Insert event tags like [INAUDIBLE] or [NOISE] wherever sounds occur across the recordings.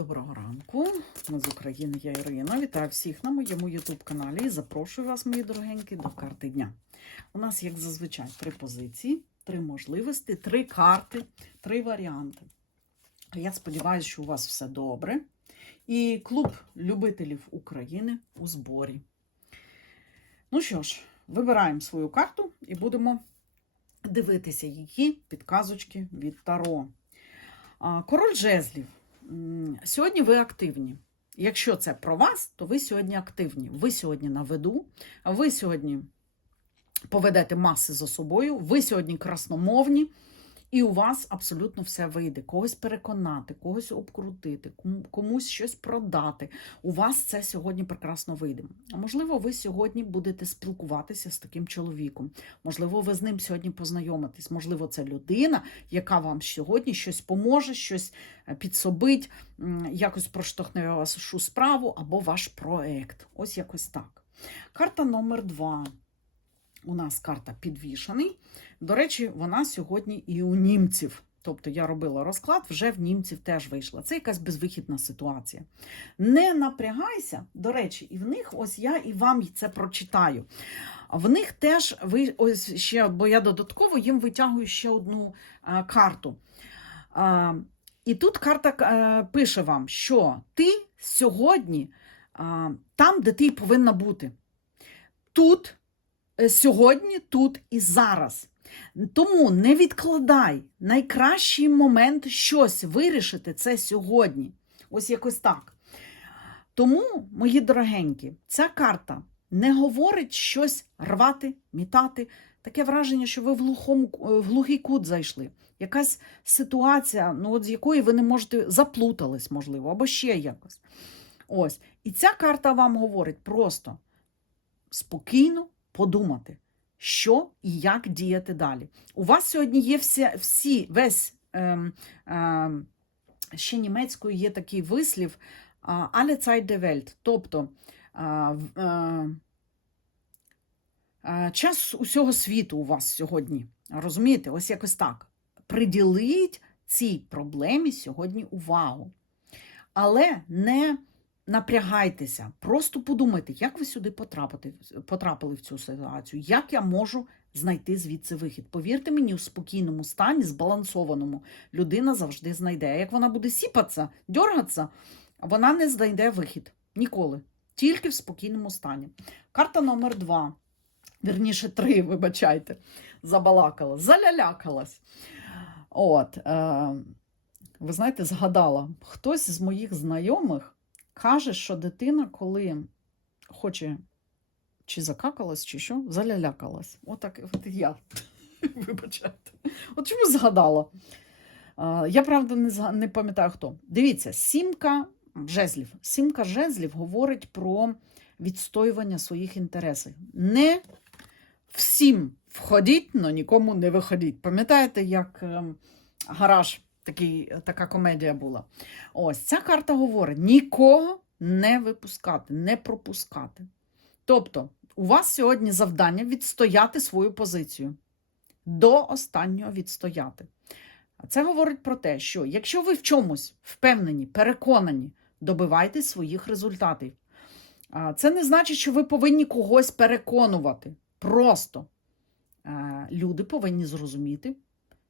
Доброго ранку. Ми з України, я Ірина. Вітаю всіх на моєму YouTube-каналі і запрошую вас, мої дорогенькі, до карти дня. У нас, як зазвичай, три позиції, три можливості, три карти, три варіанти. Я сподіваюся, що у вас все добре. І клуб любителів України у зборі. Ну що ж, вибираємо свою карту і будемо дивитися, які підказочки від Таро. Король жезлів. Сьогодні ви активні. Якщо це про вас, то ви сьогодні активні. Ви сьогодні на виду, ви сьогодні поведете маси за собою, ви сьогодні красномовні, і у вас абсолютно все вийде. Когось переконати, когось обкрутити, комусь щось продати. У вас це сьогодні прекрасно вийде. А можливо, ви сьогодні будете спілкуватися з таким чоловіком. Можливо, ви з ним сьогодні познайомитесь. Можливо, це людина, яка вам сьогодні щось поможе, щось е, підсобить, якось проштовхне вашу справу або ваш проект. Ось якось так. Карта номер два. У нас карта підвішений. До речі, вона сьогодні і у німців. Тобто я робила розклад, вже в німців теж вийшла. Це якась безвихідна ситуація. Не напрягайся, до речі, і в них ось я і вам це прочитаю. В них теж ви ось ще, бо я додатково їм витягую ще одну а, карту. А, і тут карта е, пише вам, що ти сьогодні а, там, де ти повинна бути. Тут, е, сьогодні, тут і зараз. Тому не відкладай найкращий момент щось вирішити це сьогодні. Ось якось так. Тому, мої дорогенькі, ця карта не говорить щось рвати, мітати. Таке враження, що ви в, глухому, в глухий кут зайшли. Якась ситуація, ну, от з якої ви не можете заплутались, можливо, або ще якось. Ось. І ця карта вам говорить просто спокійно подумати, що і як діяти далі. У вас сьогодні є всі, всі весь ем, ем, ще німецькою є такий вислів alle Zeit der Welt, тобто а, а, час усього світу у вас сьогодні. Розумієте, ось якось так. Приділіть цій проблемі сьогодні увагу. Але не напрягайтеся, просто подумайте, як ви сюди потрапити, потрапили в цю ситуацію, як я можу знайти звідси вихід. Повірте мені, у спокійному стані, збалансованому, людина завжди знайде. А як вона буде сіпатися, дьоргатися, вона не знайде вихід ніколи. Тільки в спокійному стані. Карта номер два. Вірніше, три, [LAUGHS] вибачайте, забалакала, залялякалась. От, е, ви знаєте, згадала, хтось з моїх знайомих каже, що дитина, коли хоче чи закакалась, чи що, залялякалась. Отак, от я. [LAUGHS] Вибачайте. От чому згадала? Я правда не, не пам'ятаю хто. Дивіться, сімка жезлів. Сімка жезлів говорить про відстоювання своїх інтересів. Не всім входіть, але нікому не виходіть. Пам'ятаєте, як ем, гараж, такий, така комедія була? Ось ця карта говорить: нікого не випускати, не пропускати. Тобто, у вас сьогодні завдання відстояти свою позицію. До останнього відстояти. Це говорить про те, що якщо ви в чомусь впевнені, переконані, добивайтесь своїх результатів. Це не значить, що ви повинні когось переконувати. Просто е, люди повинні зрозуміти,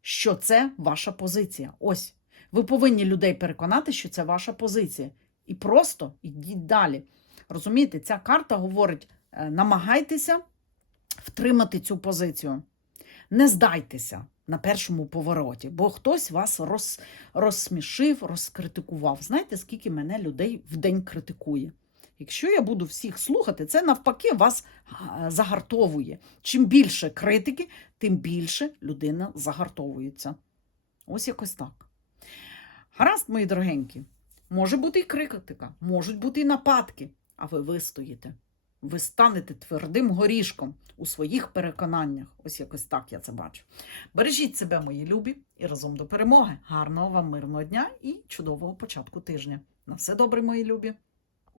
що це ваша позиція. Ось. Ви повинні людей переконати, що це ваша позиція. І просто йдіть далі. Розумієте, ця карта говорить: е, намагайтеся втримати цю позицію. Не здайтеся на першому повороті, бо хтось вас роз, розсмішив, розкритикував. Знаєте, скільки мене людей в день критикує? Якщо я буду всіх слухати, це навпаки вас загартовує. Чим більше критики, тим більше людина загартовується. Ось якось так. Гаразд, мої дорогенькі, може бути і критика, можуть бути і нападки, а ви вистоїте. Ви станете твердим горішком у своїх переконаннях. Ось якось так я це бачу. Бережіть себе, мої любі, і разом до перемоги. Гарного вам мирного дня і чудового початку тижня. На все добре, мої любі!